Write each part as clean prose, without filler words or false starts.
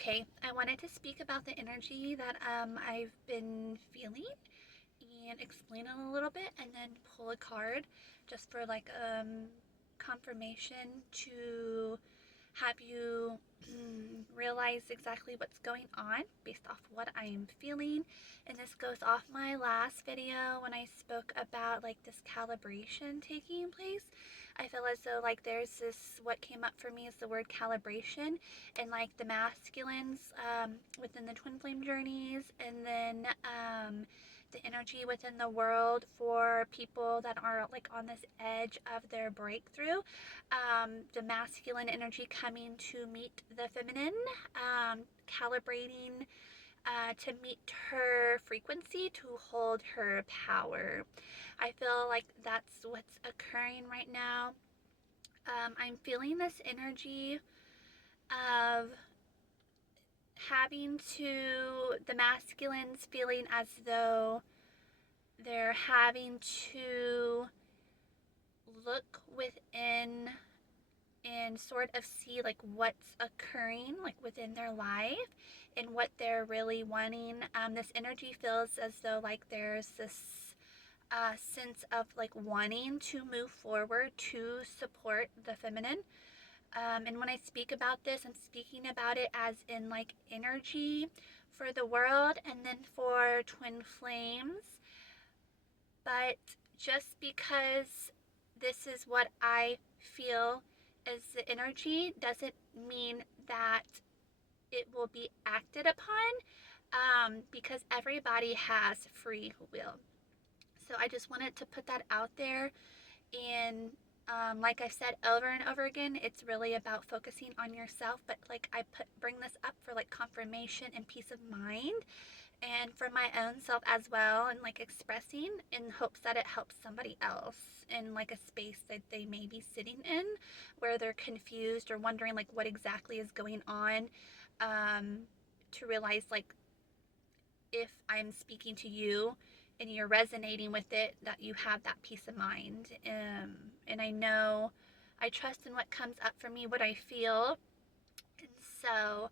Okay, I wanted to speak about the energy that I've been feeling and explain it a little bit and then pull a card just for like confirmation to have you realize exactly what's going on based off what I am feeling. And this goes off my last video when I spoke about like this calibration taking place. I feel as though like there's this, what came up for me is the word calibration, and like the masculines within the twin flame journeys, and then the energy within the world for people that are like on this edge of their breakthrough. The masculine energy coming to meet the feminine, calibrating to meet her frequency, to hold her power. I feel like that's what's occurring right now. I'm feeling this energy of having to, the masculines feeling as though they're having to look within and sort of see like what's occurring like within their life and what they're really wanting. This energy feels as though like there's this sense of like wanting to move forward to support the feminine. And when I speak about this, I'm speaking about it as in like energy for the world and then for twin flames. But just because this is what I feel as the energy doesn't mean that it will be acted upon, because everybody has free will. So I just wanted to put that out there. And like I said over and over again, it's really about focusing on yourself. But like bring this up for like confirmation and peace of mind, and for my own self as well, and like expressing in hopes that it helps somebody else in like a space that they may be sitting in where they're confused or wondering like what exactly is going on, to realize like if I'm speaking to you and you're resonating with it, that you have that peace of mind. And I know, I trust in what comes up for me, what I feel. And so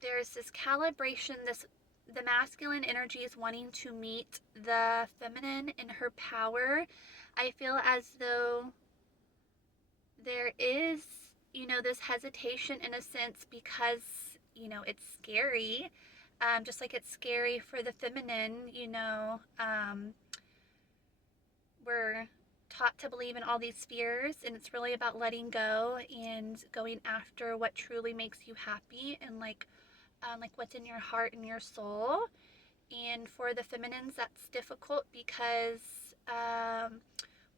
there's this calibration, this, the masculine energy is wanting to meet the feminine in her power. I feel as though there is, this hesitation in a sense because, it's scary. Just like it's scary for the feminine, we're taught to believe in all these fears, and it's really about letting go and going after what truly makes you happy, and like what's in your heart and your soul. And for the feminines, that's difficult because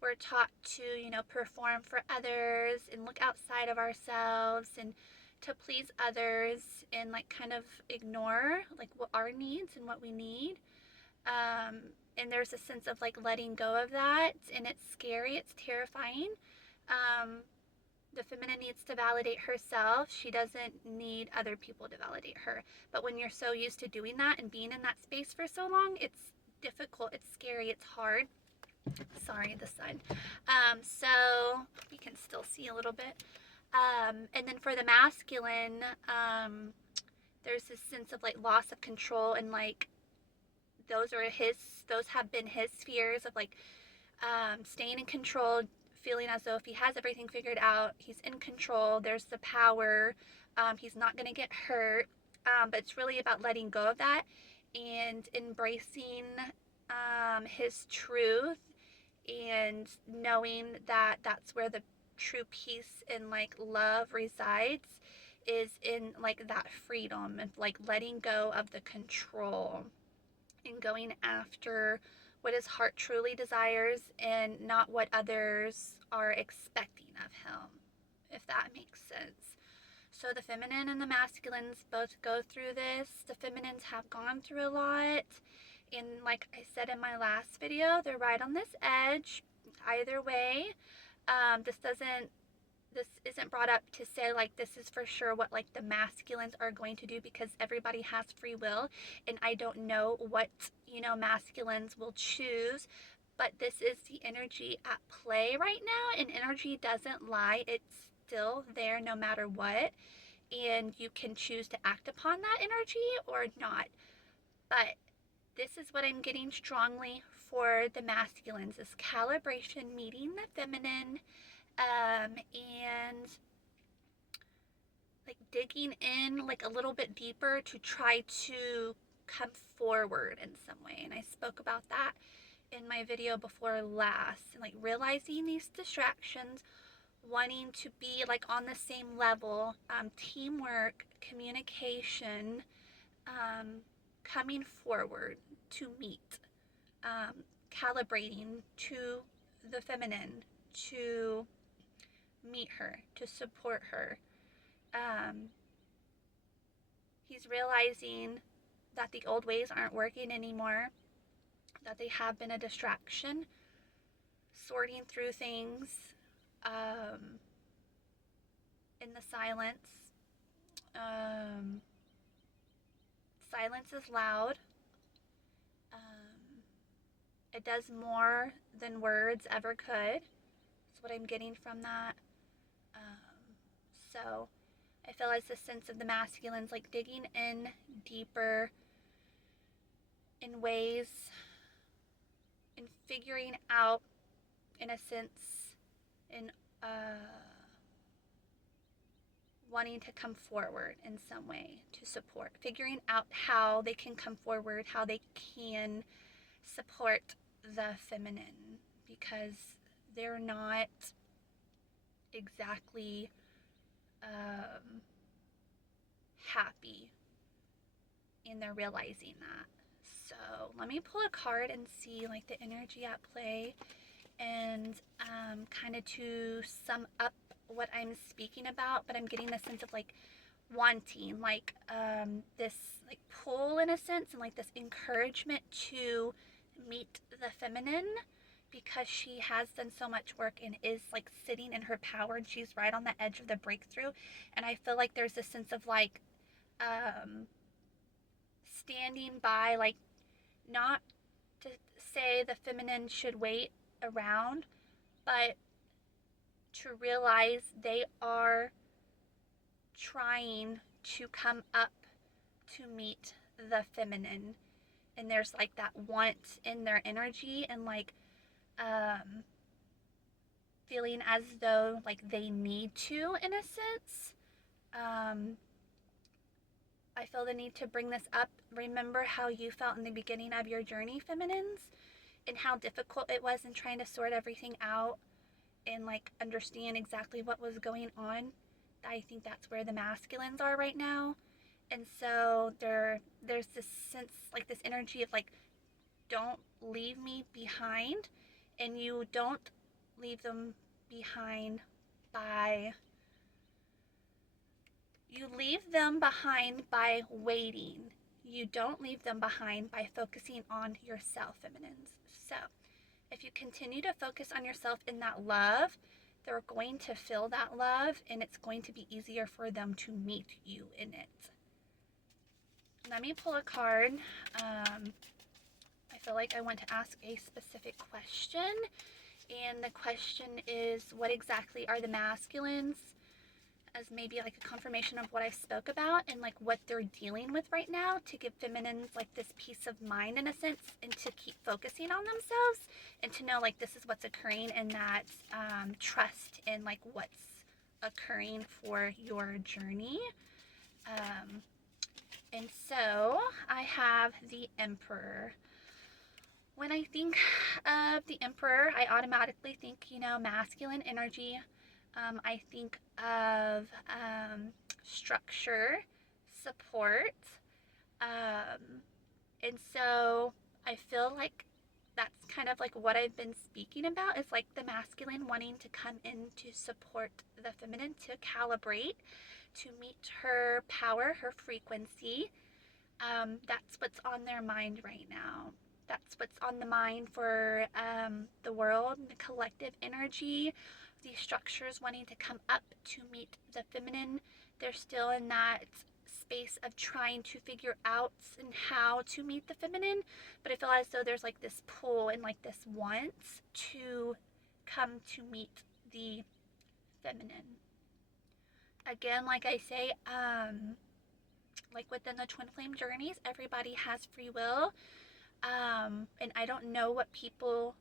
we're taught to, perform for others and look outside of ourselves and to please others, and like kind of ignore like what our needs and what we need. Um, and there's a sense of like letting go of that, and it's scary, it's terrifying. Um, the feminine needs to validate herself. She doesn't need other people to validate her. But when you're so used to doing that and being in that space for so long, it's difficult, it's scary, it's hard. Sorry, the sun. So you can still see a little bit. And then for the masculine, there's this sense of like loss of control, and like those have been his fears of like staying in control, feeling as though if he has everything figured out, he's in control, there's the power, he's not going to get hurt. But it's really about letting go of that and embracing his truth, and knowing that that's where the true peace and like love resides, is in like that freedom and like letting go of the control and going after what his heart truly desires and not what others are expecting of him, if that makes sense. So the feminine and the masculines both go through this. The feminines have gone through a lot. And like I said in my last video, they're right on this edge. Either way, this doesn't this isn't brought up to say like this is for sure what like the masculines are going to do, because everybody has free will, and I don't know what masculines will choose. But this is the energy at play right now, and energy doesn't lie, it's still there no matter what. and you can choose to act upon that energy or not. But this is what I'm getting strongly for the masculines, is calibration, meeting the feminine, and like digging in like a little bit deeper to try to come forward in some way. And I spoke about that in my video before last, and like realizing these distractions, wanting to be like on the same level, teamwork, communication, coming forward to meet, calibrating to the feminine, to meet her, to support her. Um, he's realizing that the old ways aren't working anymore, that they have been a distraction, sorting through things in the silence. Silence is loud. It does more than words ever could. That's what I'm getting from that. So I feel as the sense of the masculines like digging in deeper in ways, in figuring out, in a sense, in wanting to come forward in some way to support, figuring out how they can come forward, how they can support the feminine, because they're not exactly happy, and they're realizing that. So let me pull a card and see like the energy at play, and kind of to sum up what I'm speaking about. But I'm getting a sense of like wanting, like this like pull in a sense, and like this encouragement to meet the feminine, because she has done so much work and is like sitting in her power, and she's right on the edge of the breakthrough. And I feel like there's a sense of like standing by, like not to say the feminine should wait around, but to realize they are trying to come up to meet the feminine, and there's like that want in their energy, and like feeling as though like they need to, in a sense. I feel the need to bring this up. Remember how you felt in the beginning of your journey, feminines, and how difficult it was in trying to sort everything out and like understand exactly what was going on. I think that's where the masculines are right now. And so there's this sense, like this energy of like, don't leave me behind. And you don't leave them behind by waiting. You don't leave them behind by focusing on yourself, feminines. So if you continue to focus on yourself in that love, they're going to feel that love, and it's going to be easier for them to meet you in it. Let me pull a card. I feel like I want to ask a specific question, and the question is, what exactly are the masculines, as maybe like a confirmation of what I spoke about and like what they're dealing with right now, to give feminines like this peace of mind in a sense, and to keep focusing on themselves, and to know like this is what's occurring, and that trust in like what's occurring for your journey. And so I have the Emperor. When I think of the Emperor, I automatically think, masculine energy. I think of structure, support. And so I feel like that's kind of like what I've been speaking about, is like the masculine wanting to come in to support the feminine, to calibrate, to meet her power, her frequency. That's what's on their mind right now. That's what's on the mind for the world, the collective energy. These structures wanting to come up to meet the feminine. They're still in that space of trying to figure out and how to meet the feminine, but I feel as though there's like this pull and like this want to come to meet the feminine. again, like I say, like within the twin flame journeys, everybody has free will. And I don't know what people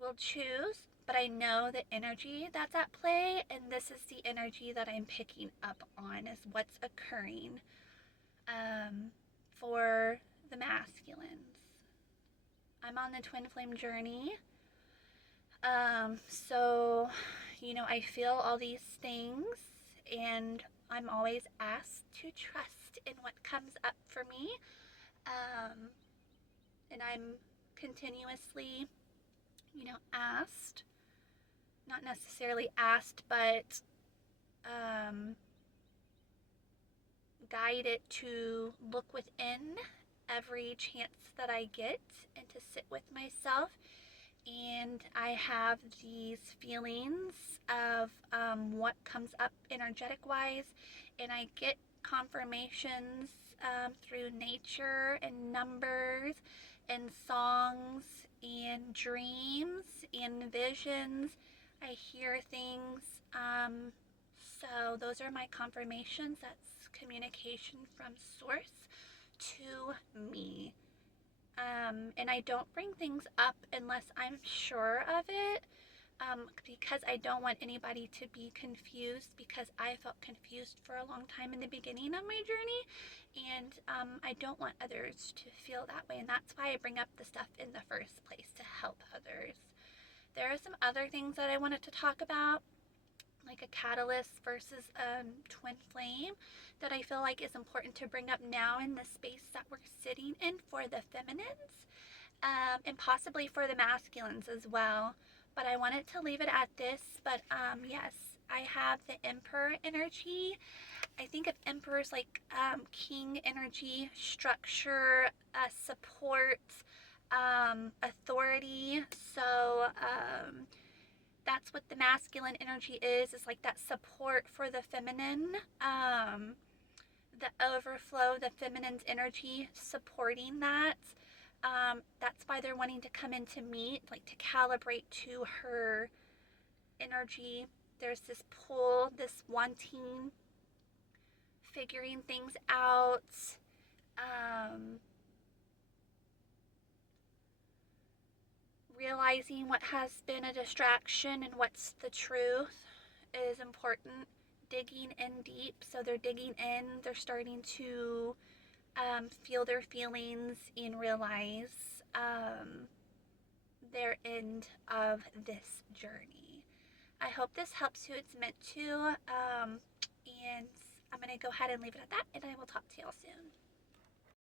will choose, but I know the energy that's at play, and this is the energy that I'm picking up on, is what's occurring for the masculines. I'm on the twin flame journey. So, I feel all these things, and I'm always asked to trust in what comes up for me. And I'm continuously, asked, not necessarily asked, but guided to look within every chance that I get and to sit with myself. And I have these feelings of what comes up energetic wise, and I get confirmations through nature and numbers and songs and dreams and visions. I hear things. So those are my confirmations. That's communication from source to me. And I don't bring things up unless I'm sure of it, because I don't want anybody to be confused, because I felt confused for a long time in the beginning of my journey, and I don't want others to feel that way, and that's why I bring up the stuff in the first place, to help others. There are some other things that I wanted to talk about, like a catalyst versus twin flame, that I feel like is important to bring up now in the space that we're sitting in for the feminines, and possibly for the masculines as well. But I wanted to leave it at this. But yes, I have the Emperor energy. I think of emperors like king energy, structure, support, authority. So that's what the masculine energy is. It's like that support for the feminine, the overflow, the feminine's energy supporting that. That's why they're wanting to come in to meet, like to calibrate to her energy. There's this pull, this wanting, figuring things out. Um, Realizing what has been a distraction and what's the truth is important. Digging in deep. So they're digging in, they're starting to feel their feelings and realize their end of this journey. I hope this helps who it's meant to. And I'm going to go ahead and leave it at that, and I will talk to y'all soon.